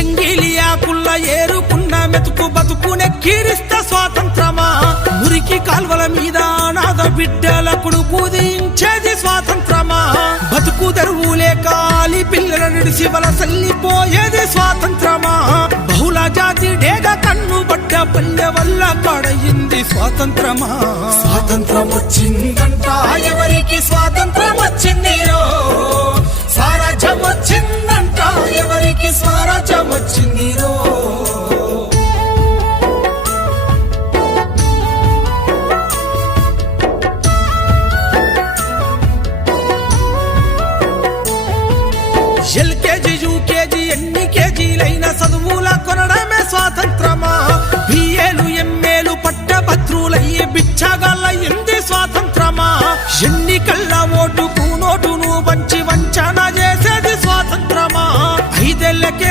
ఎంగిలియాకుల్ల ఏరుకున్న మెతుకు బతుకునే కీరిస్త స్వాతంత్రమా మురికి కాల్వల మీద అనాథ బిడ్డలకుడు పూజించేది స్వాతంత్రమా బతుకు తెరువులే కాలి పిల్లల నిడిసి వలసల్లిపోయేది స్వాతంత్రమా బహుళ జాతి డేగ కన్ను బట్ట పల్లె వల్ల పడయింది స్వాతంత్రమా స్వాతంత్రం వచ్చిందంట ఎవరికి స్వాతంత్రం